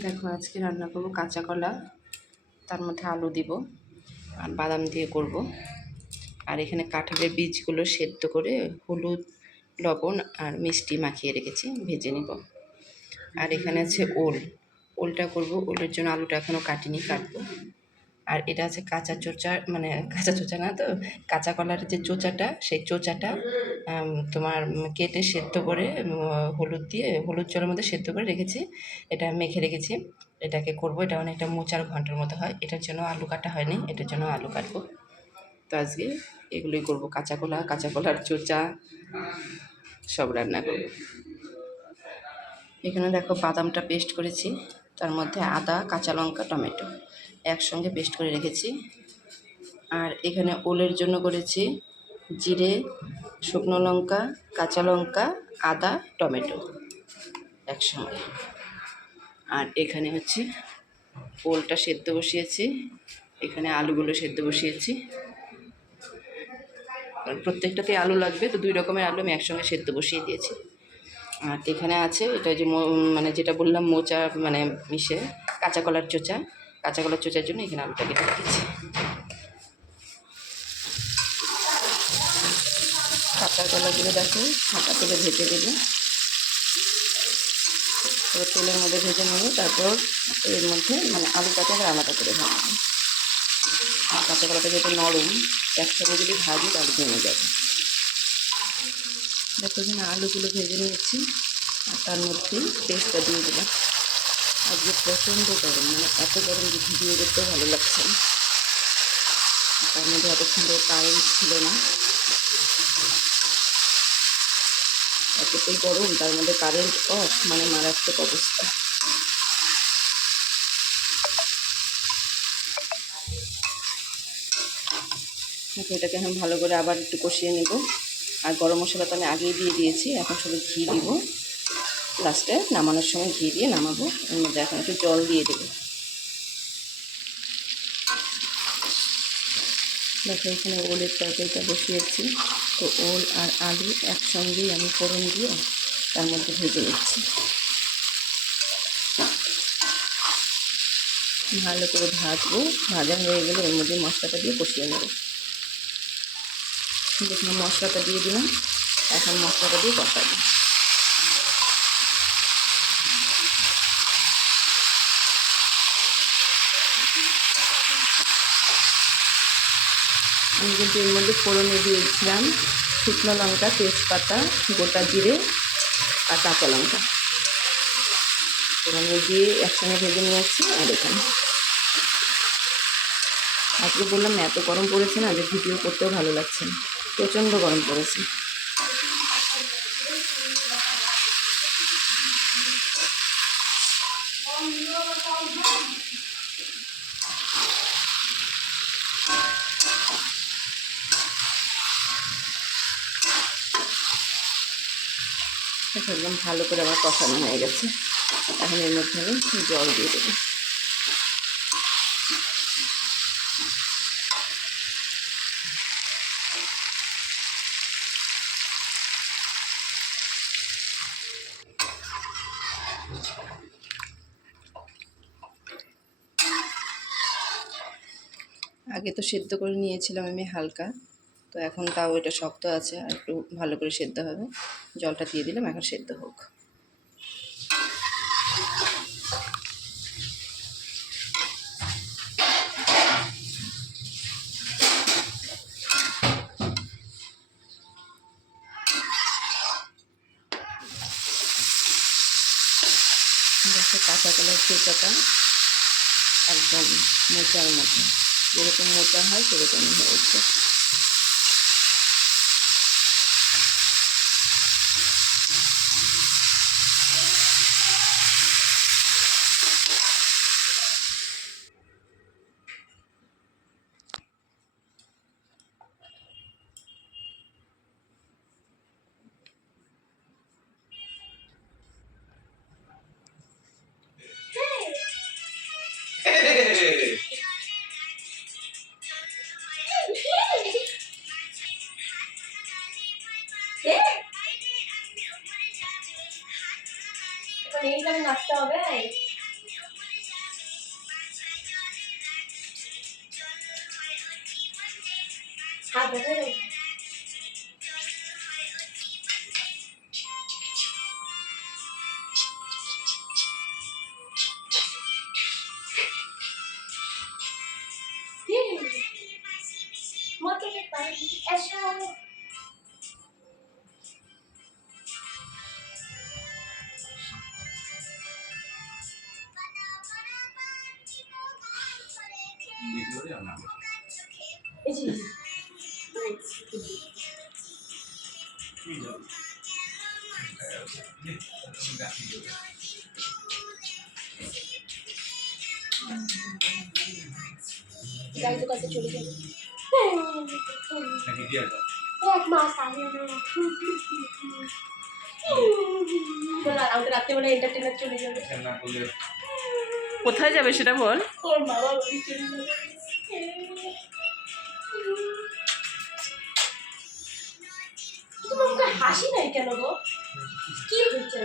দেখো আজকে রান্না করব কাঁচা কলা, তার মধ্যে আলু দিব আর বাদাম দিয়ে করব। আর এখানে কাঁঠালের বীজগুলো সেদ্ধ করে হলুদ, লবণ আর মিষ্টি মাখিয়ে রেখেছি, ভেজে নিব। আর এখানে আছে ওলটা করব। ওলের জন্য আলুটা এখনও কাটিনি, কাটবো। আর এটা আছে কাঁচা চোচা, মানে কাঁচা চোচা না তো, কাঁচা কলার যে চোচাটা, সেই চোচাটা তোমার কেটে সেদ্ধ করে হলুদ দিয়ে, হলুদ জলের মধ্যে সেদ্ধ করে রেখেছি। এটা মেখে রেখেছি, এটাকে করব। এটা অনেকটা মোচার ঘন্টার মতো হয়। এটার জন্য আলু কাটা হয়নি, এটার জন্য আলু কাটবো। তো আজকে এগুলোই করব, কাঁচা কলা, কাঁচা কলার চোচা সব রান্না করব। এখানে দেখো বাদামটা পেস্ট করেছি, তার মধ্যে আদা, কাঁচা লঙ্কা, টমেটো একসঙ্গে পেস্ট করে রেখেছি। আর এখানে ওলের জন্য করেছি জিরে, শুকনো লঙ্কা, কাঁচা লঙ্কা, আদা, টমেটো একসঙ্গে। আর এখানে হচ্ছে ওলটা সেদ্ধ বসিয়েছি, এখানে আলুগুলো সেদ্ধ বসিয়েছি। প্রত্যেকটাতে আলু লাগবে, তো 2 রকমের আলু আমি একসঙ্গে সেদ্ধ বসিয়ে দিয়েছি। আর এখানে আছে এটা যে মানে যেটা বললাম মোচা, মানে মিশে কাঁচা কলার চোচা। কাঁচা কলার চোচার জন্য এখানে আলুটা কেটে রেখেছি। কাঁচা কলাগুলো দেখো ছাঁকা তুলে ভেজে দেবো, এবার তেলের মধ্যে ভেজে নেবো। তারপর এর মধ্যে মানে আলুটাকে আবার আলাদা করে ভাজবো। আর কাঁচা কলাটা যেহেতু নরম, একসাথে যদি ভাজি তাহলে জমে যাবে। দেখো এখানে আলুগুলো ভেজে নিয়েছি, আর তার মধ্যে পেস্টটা দিয়ে দিলাম। আজকে প্রচণ্ড গরম, মানে এত গরম যে ভিডিও করতেও ভালো লাগছে না। তার মধ্যে এতক্ষণ ধরে কারেন্ট ছিল না, এতটাই গরম, তার মধ্যে কারেন্ট অফ, মানে মারাত্মক অবস্থা। এটাকে এখন ভালো করে আবার একটু কষিয়ে নেব। আর গরম মশলা তো আমি আগেই দিয়ে দিয়েছি, এখন শুধু ঘি দিব। লাস্টে নামানোর সময় ঘি দিয়ে নামাবো। এর মধ্যে এখন একটু জল দিয়ে দেবো। দেখো এখানে ওলের তরকারিটা বসিয়েছি, তো ওল আর আলু একসঙ্গেই আমি ফোড়ন দিয়ে তার মধ্যে ভেজে নিচ্ছি। ভালো করে ভাজবো, ভাজা হয়ে গেলে এর মধ্যে মশলাটা দিয়ে কষিয়ে নেব। দেখুন মশলাটা দিয়ে দিলাম, এখন মশলাটা দিয়ে কষাবো। আমি কিন্তু এর মধ্যে ফোড়নে দিয়েছিলাম শুকনো লঙ্কা, তেজপাতা, গোটা জিরে আর কাঁচা লঙ্কা। ফোড়নে দিয়ে একসঙ্গে ভেজে নিয়েছি। আর এখানে আজকে বললাম না এত গরম পড়েছে না, যে ভিডিও করতেও ভালো লাগছে না, প্রচণ্ড গরম পড়েছে। একদম ভালো করে আমার কষানো হয়ে গেছে। এখন এর মধ্যে আমি জল দিয়ে দেবো। আগে তো সেদ্ধ করে নিয়েছিলাম আমি হালকা, তো এখন তাও এটা শক্ত আছে, আর একটু ভালো করে সেদ্ধ হবে। জলটা দিয়ে দিলাম, এখন সেদ্ধ হোক। দেখো কাঁচা কলার চোচাটা একদম মোচার মতো, যেরকম মোচা হয় সেরকমই হয়েছে। নাচতে হবে। হাত ধরে মতো এসো এই যে গাইতে কাছে চলে যাবে এক মাস আগে না আমাদের রাত্রেবেলা এন্টারটেইনার চলে যাবে কোথায় যাবে সেটা বল। ওর বাবা বাড়ি চলে যাবে তোমার মুখে হাসি নাই কেন গো কি হয়েছে